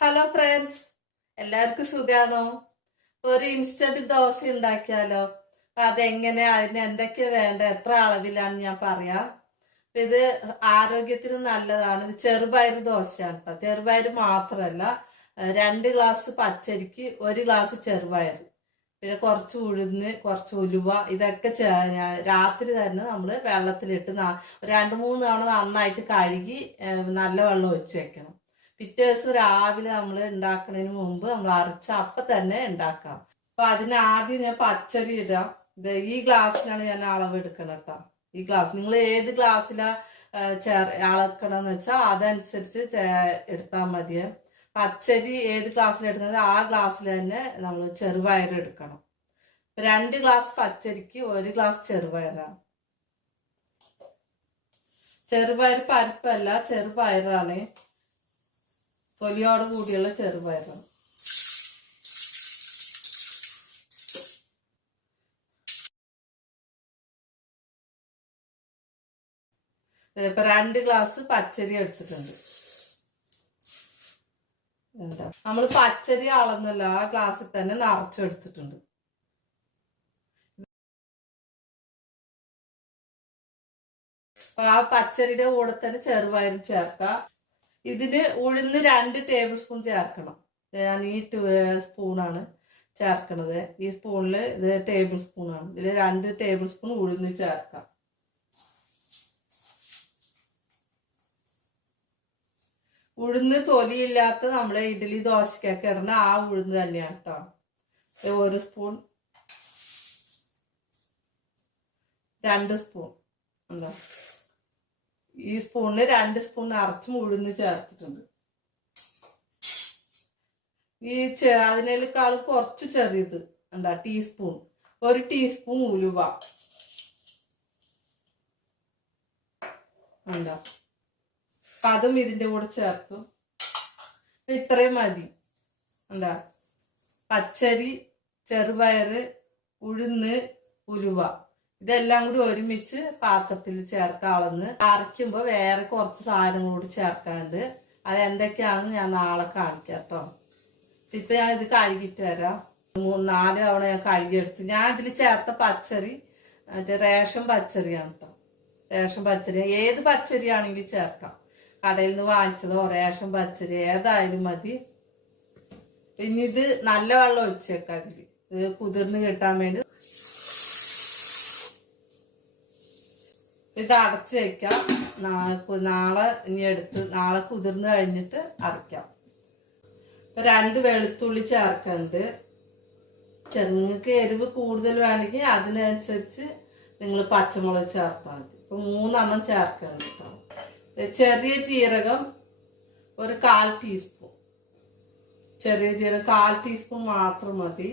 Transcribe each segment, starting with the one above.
Hello friends, എല്ലാവർക്കും സുഖാണോ? ഒരു ഇൻസ്റ്റന്റ് ദോശ ഉണ്ടാക്കിയാലോ? അതെങ്ങനെ, അതിന് എന്തൊക്കെയാ വേണ്ട, എത്ര അളവിലാണ് ഞാൻ പറയാം. ഇത് ആരോഗ്യത്തിന് നല്ലതാണ്. ഇത് ചെറുപയർ ദോശയാണ് കേട്ടോ. ചെറുപയർ മാത്രമല്ല, 2 ഗ്ലാസ് പച്ചരിക്ക് 1 ഗ്ലാസ് ചെറുപയർ, പിന്നെ കുറച്ച് ഉഴുന്ന്, കുറച്ച് ഉലുവ, ഇതൊക്കെ രാത്രി തന്നെ നമ്മൾ വെള്ളത്തിലിട്ട് 2-3 തവണ നന്നായിട്ട് കഴുകി നല്ല വെള്ളം ഒഴിച്ച് വെക്കണം. പിറ്റേ ദിവസം രാവിലെ നമ്മൾ ഉണ്ടാക്കുന്നതിന് മുമ്പ് നമ്മൾ അരച്ച അപ്പം തന്നെ ഉണ്ടാക്കാം. അപ്പൊ അതിന് ആദ്യം ഞാൻ പച്ചരി ഇടാം. ഈ ഗ്ലാസ്സിലാണ് ഞാൻ അളവ് എടുക്കണം കേട്ടോ. ഈ ഗ്ലാസ് നിങ്ങൾ ഏത് ഗ്ലാസ്സിലാ അളക്കണമെന്ന് വെച്ചാൽ അതനുസരിച്ച് എടുത്താൽ മതിയെ. പച്ചരി ഏത് ഗ്ലാസ്സിലെടുക്കുന്നത് ആ ഗ്ലാസ്സിൽ തന്നെ നമ്മൾ ചെറുപയർ എടുക്കണം. 2 ഗ്ലാസ് പച്ചരിക്ക് 1 ഗ്ലാസ് ചെറുപയറാണ്. ചെറുപയർ പരിപ്പല്ല, ചെറുപയറാണ്. തൊലിയോട് കൂടിയുള്ള ചെറുപയറാണ്. ഇപ്പൊ 2 ഗ്ലാസ് പച്ചരി എടുത്തിട്ടുണ്ട്. നമ്മൾ പച്ചരി അളന്നല്ല, ആ ഗ്ലാസ്സിൽ തന്നെ നിറച്ചെടുത്തിട്ടുണ്ട്. ആ പച്ചരിയുടെ കൂടെ തന്നെ ചെറുപയറും ചേർക്കാം. ഇതിന് ഉഴുന്ന് 2 ടേബിൾ സ്പൂൺ ചേർക്കണം. ഞാൻ ഈ സ്പൂണാണ് ചേർക്കണത്. ഈ സ്പൂണിൽ ഇത് ടേബിൾ സ്പൂണാണ്. ഇതിൽ 2 ടേബിൾ സ്പൂൺ ഉഴുന്ന് ചേർക്കാം. ഉഴുന്ന് തൊലിയില്ലാത്ത നമ്മളെ ഇഡ്ഡലി ദോശക്കൊക്കെ ഇടുന്ന ആ ഉഴുന്ന് തന്നെയാണ് കേട്ടോ. 1 സ്പൂൺ, 2 സ്പൂൺ എന്താ, ഈ സ്പൂണിന് 2 സ്പൂൺ നിറച്ചും ഉഴുന്ന് ചേർത്തിട്ടുണ്ട്. ഈ അതിനേക്കാൾ കുറച്ച് ചെറിയത് എന്താ ടീസ്പൂൺ, 1 ടീസ്പൂൺ ഉലുവ എന്താ, അതും ഇതിന്റെ കൂടെ ചേർക്കും. ഇത്രയും മതി. എന്താ, പച്ചരി, ചെറുപയറ്, ഉഴുന്ന്, ഉലുവ ഇതെല്ലാം കൂടി ഒരുമിച്ച് പാത്രത്തിൽ ചേർക്കാൻ. അളന്ന് അരയ്ക്കുമ്പോ വേറെ കുറച്ച് സാധനങ്ങൾ കൂടി ചേർക്കാണ്ട്. അത് എന്തൊക്കെയാണെന്ന് ഞാൻ നാളെ കാണിക്കാം കേട്ടോ. ഇപ്പൊ ഞാൻ ഇത് കഴുകിട്ട് വരാം. 3-4 തവണ ഞാൻ കഴുകിയെടുത്ത്. ഞാൻ ഇതിൽ ചേർത്ത പച്ചരി മറ്റേ റേഷൻ പച്ചരിയാണ് കേട്ടോ. റേഷൻ പച്ചരി ഏത് പച്ചരിയാണെങ്കിലും ചേർക്കാം. കടയിൽ നിന്ന് വാങ്ങിച്ചതോ റേഷൻ പച്ചരി ഏതായാലും മതി. പിന്നെ ഇത് നല്ല വെള്ളം ഒഴിച്ച് വെക്കാം. ഇതിൽ ഇത് കുതിർന്ന് കിട്ടാൻ വേണ്ടി ഇത് അടച്ചു വെക്കാം. നാളെ ഇനി എടുത്ത് നാളെ കുതിർന്ന് കഴിഞ്ഞിട്ട് അരയ്ക്കാം. 2 വെളുത്തുള്ളി ചേർക്കുന്നുണ്ട്. നിങ്ങൾക്ക് എരിവ് കൂടുതൽ വേണമെങ്കിൽ അതിനനുസരിച്ച് നിങ്ങൾ പച്ചമുളക് ചേർത്താൽ മതി. ഇപ്പൊ 3 ചേർക്കുന്നുണ്ട് കേട്ടോ. ചെറിയ ജീരകം 1/4 ടീസ്പൂൺ. ചെറിയ ജീരകം 1/4 ടീസ്പൂൺ മാത്രം മതി.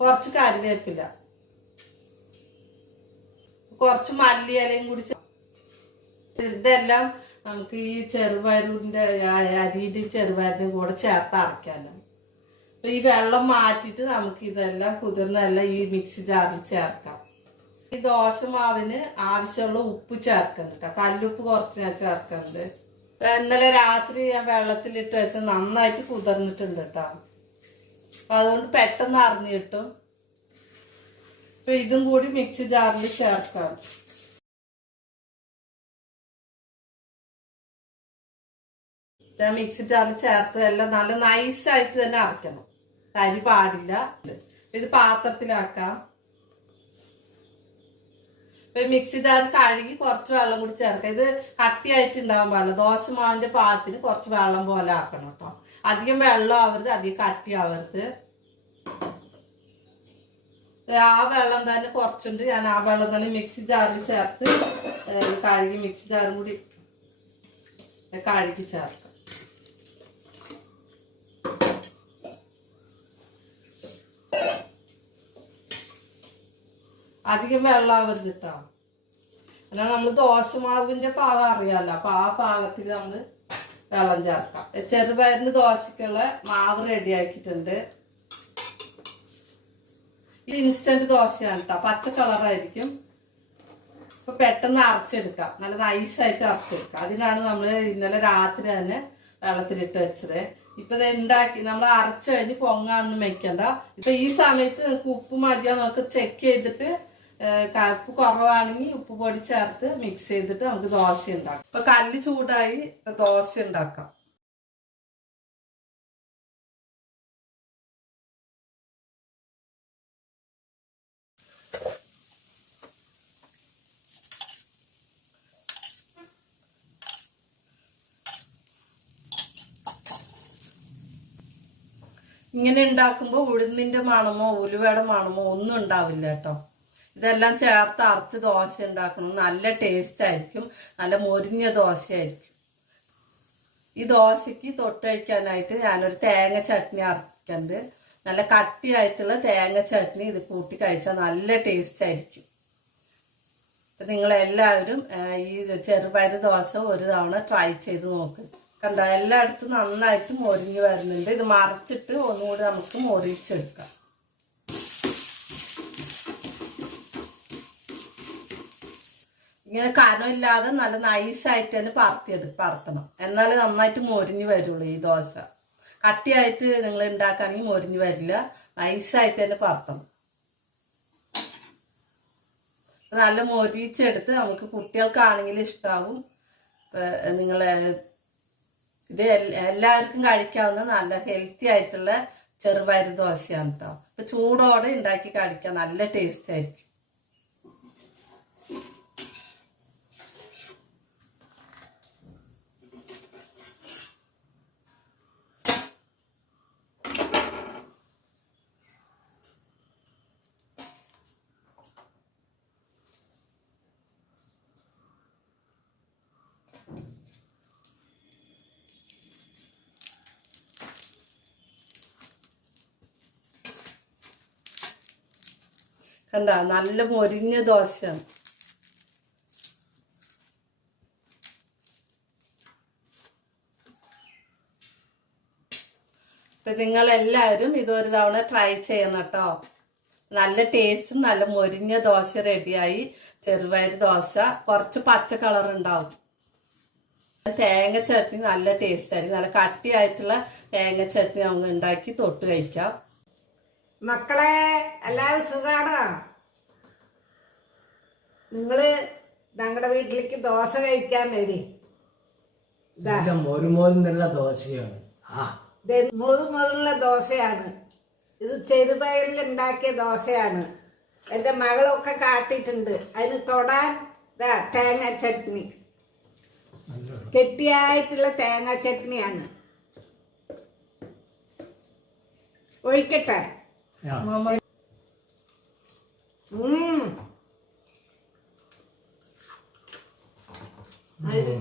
കുറച്ച് കറിവേപ്പില, കുറച്ച് മല്ലിയിലയും കൂടി. ഇതെല്ലാം നമുക്ക് ഈ ചെറുപയറിന്റെ അരിയുടെ ചെറുപയറിന്റെ കൂടെ ചേർത്ത് അരയ്ക്കാനാണ്. അപ്പൊ ഈ വെള്ളം മാറ്റിയിട്ട് നമുക്ക് ഇതെല്ലാം കുതിർന്നെല്ലാം ഈ മിക്സി ജാറിൽ ചേർക്കാം. ഈ ദോശ മാവിന് ആവശ്യമുള്ള ഉപ്പ് ചേർക്കുന്നുണ്ട്. കല്ലുപ്പ് കുറച്ച് ഞാൻ ചേർക്കുന്നുണ്ട്. ഇന്നലെ രാത്രി ഞാൻ വെള്ളത്തിലിട്ട് വെച്ചാൽ നന്നായിട്ട് കുതിർന്നിട്ടുണ്ട് കേട്ടോ. അപ്പൊ അതുകൊണ്ട് പെട്ടെന്ന് അറിഞ്ഞു കിട്ടും. അപ്പൊ ഇതും കൂടി മിക്സി ജാറിൽ ചേർക്കാം. മിക്സി ജാറിൽ ചേർത്ത് എല്ലാം നല്ല നൈസായിട്ട് തന്നെ അരയ്ക്കണം. തരി പാടില്ല. ഇത് പാത്രത്തിലാക്കാം. ഇപ്പൊ മിക്സി ജാർ കഴുകി കുറച്ച് വെള്ളം കൂടി ചേർക്കാം. ഇത് കട്ടിയായിട്ട് ഉണ്ടാവാൻ പാടില്ല. ദോശ മാവിന്റെ പാകത്തിന് കുറച്ച് വെള്ളം പോലെ ആക്കണം കേട്ടോ. അധികം വെള്ളം ആവരുത്, അധികം കട്ടി ആവരുത്. ആ വെള്ളം തന്നെ കുറച്ചുണ്ട്. ഞാൻ ആ വെള്ളം തന്നെ മിക്സി ജാറിൽ ചേർത്ത് കഴുകി മിക്സി ജാറും കൂടി കഴുകി ചേർക്കാം. അധികം വെള്ളം ആവരുത് കേട്ടോ. അല്ല, നമ്മൾ ദോശമാവിന്റെ പാകം അറിയാലോ. അപ്പൊ ആ പാകത്തിൽ നമ്മൾ വെള്ളം ചേർക്കാം. ചെറുപയറിന് ദോശക്കുള്ള മാവ് റെഡി ആക്കിയിട്ടുണ്ട്. ഇത് ഇൻസ്റ്റന്റ് ദോശയാണ് കേട്ടോ. പച്ച കളറായിരിക്കും. അപ്പൊ പെട്ടെന്ന് അരച്ചെടുക്കാം. നല്ല നൈസായിട്ട് അരച്ചെടുക്കാം. അതിനാണ് നമ്മൾ ഇന്നലെ രാത്രി തന്നെ വെള്ളത്തിലിട്ട് വെച്ചത്. ഇപ്പൊ ഇത് ഉണ്ടാക്കി നമ്മൾ അരച്ചു കഴിഞ്ഞ് പൊങ്ങാനൊന്നും വെക്കണ്ട. ഇപ്പൊ ഈ സമയത്ത് നിങ്ങൾക്ക് ഉപ്പ് മതിയോ നമുക്ക് ചെക്ക് ചെയ്തിട്ട് ഉപ്പ് കുറവാണെങ്കിൽ ഉപ്പ് പൊടി ചേർത്ത് മിക്സ് ചെയ്തിട്ട് നമുക്ക് ദോശ ഉണ്ടാക്കാം. ഇപ്പൊ കല്ല് ചൂടായി ഇപ്പൊ ദോശ ഉണ്ടാക്കാം. ഇങ്ങനെ ഉണ്ടാക്കുമ്പോൾ ഉഴുന്നിന്റെ മണമോ ഉലുവയുടെ മണമോ ഒന്നും ഉണ്ടാവില്ല കേട്ടോ. ഇതെല്ലാം ചേർത്ത് അരച്ച് ദോശ ഉണ്ടാക്കണം. നല്ല ടേസ്റ്റ് ആയിരിക്കും, നല്ല മൊരിഞ്ഞ ദോശയായിരിക്കും. ഈ ദോശയ്ക്ക് തൊട്ട് കഴിക്കാനായിട്ട് ഞാനൊരു തേങ്ങ ചട്നി അരച്ചിട്ടുണ്ട്. നല്ല കട്ടിയായിട്ടുള്ള തേങ്ങ ചട്നി ഇത് കൂട്ടി കഴിച്ചാൽ നല്ല ടേസ്റ്റ് ആയിരിക്കും. നിങ്ങളെല്ലാവരും ഈ ചെറുപയർ ദോശ ഒരു തവണ ട്രൈ ചെയ്ത് നോക്ക്. കണ്ട എല്ലായിടത്തും നന്നായിട്ട് മൊരിഞ്ഞ് വരുന്നുണ്ട്. ഇത് മറച്ചിട്ട് ഒന്നുകൂടി നമുക്ക് മൊരിച്ചെടുക്കാം. ഇങ്ങനെ കനമില്ലാതെ നല്ല നൈസായിട്ട് തന്നെ പറത്തണം. എന്നാലേ നന്നായിട്ട് മൊരിഞ്ഞ് വരുള്ളൂ ഈ ദോശ. കട്ടിയായിട്ട് നിങ്ങൾ ഉണ്ടാക്കുകയാണെങ്കിൽ മൊരിഞ്ഞ് വരില്ല. നൈസായിട്ട് തന്നെ പറത്തണം. നല്ല മൊരിച്ചെടുത്ത് നമുക്ക് കുട്ടികൾക്കാണെങ്കിൽ ഇഷ്ടാവും. നിങ്ങളെ ഇത് എല്ലാവർക്കും കഴിക്കാവുന്ന നല്ല ഹെൽത്തി ആയിട്ടുള്ള ചെറുപയർ ദോശയാണ് കേട്ടോ. ഇപ്പൊ ചൂടോടെ ഉണ്ടാക്കി കഴിക്കാൻ നല്ല ടേസ്റ്റ് ആയിരിക്കും. കണ്ട നല്ല മൊരിഞ്ഞ ദോശയാണ്. ഇപ്പൊ നിങ്ങളെല്ലാവരും ഇതൊരു തവണ ട്രൈ ചെയ്യണം കേട്ടോ. നല്ല ടേസ്റ്റും നല്ല മൊരിഞ്ഞ ദോശ റെഡിയായി. ചെറുപയർ ദോശ കുറച്ച് പച്ച കളർ ഉണ്ടാവും. തേങ്ങ ചട്നി നല്ല ടേസ്റ്റ് ആയിരിക്കും. നല്ല കട്ടിയായിട്ടുള്ള തേങ്ങ ചട്നി നമുക്ക് ഉണ്ടാക്കി തൊട്ട് കഴിക്കാം. മക്കളെ എല്ലാവരും സുഖാണോ? നിങ്ങള് ഞങ്ങളുടെ വീട്ടിലേക്ക് ദോശ കഴിക്കാൻ വരി. മോരുമോരുന്നുള്ള ദോശയാണ്. മുതുമുള്ള ദോശയാണ് ഇത്. ചെറുപയറിൽ ഉണ്ടാക്കിയ ദോശയാണ്. എന്റെ മകളൊക്കെ കാട്ടിയിട്ടുണ്ട്. അതിന് തൊടാൻ തേങ്ങ ചട്നി, കെട്ടിയായിട്ടുള്ള തേങ്ങ ചട്നിയാണ്. ഒഴിക്കട്ടെ?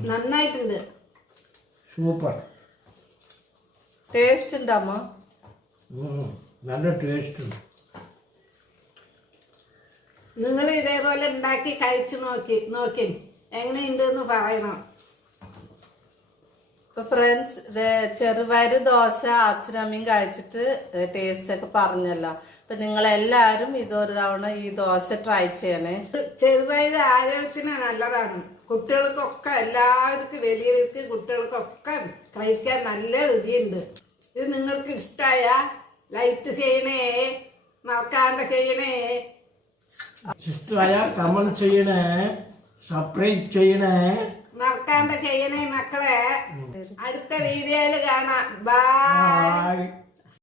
നന്നായിട്ടുണ്ട്. സൂപ്പർ ടേസ്റ്റ് ഉണ്ടമ്മ? നല്ല ടേസ്റ്റ്. നിങ്ങൾ ഇതേപോലെ ഉണ്ടാക്കി കഴിച്ചു നോക്കി എങ്ങനെയുണ്ട് എന്ന് പറയണം. ഇപ്പൊ ഫ്രണ്ട്സ് ചെറുപയർ ദോശ അച്ഛനമ്മയും കഴിച്ചിട്ട് ടേസ്റ്റ് ഒക്കെ പറഞ്ഞല്ലോ. അപ്പൊ നിങ്ങളെല്ലാരും ഇതൊരു തവണ ഈ ദോശ ട്രൈ ചെയ്യണേ. ചെറുപയർ ആരോഗ്യത്തിന് നല്ലതാണ്. കുട്ടികൾക്കൊക്കെ, എല്ലാവർക്കും, വലിയവർക്ക്, കുട്ടികൾക്കൊക്കെ കഴിക്കാൻ നല്ല രുചിയുണ്ട്. ഇത് നിങ്ങൾക്ക് ഇഷ്ടമായ ലൈക്ക് ചെയ്യണേ, മറക്കാണ്ട് ചെയ്യണേ. ഇഷ്ടമായ കമന്റ് ചെയ്യണേ, സബ്സ്ക്രൈബ് ചെയ്യണേ, മറക്കാണ്ട് ചെയ്യണേ മക്കളെ. അടുത്ത വീഡിയോയിൽ കാണാം. ബൈ.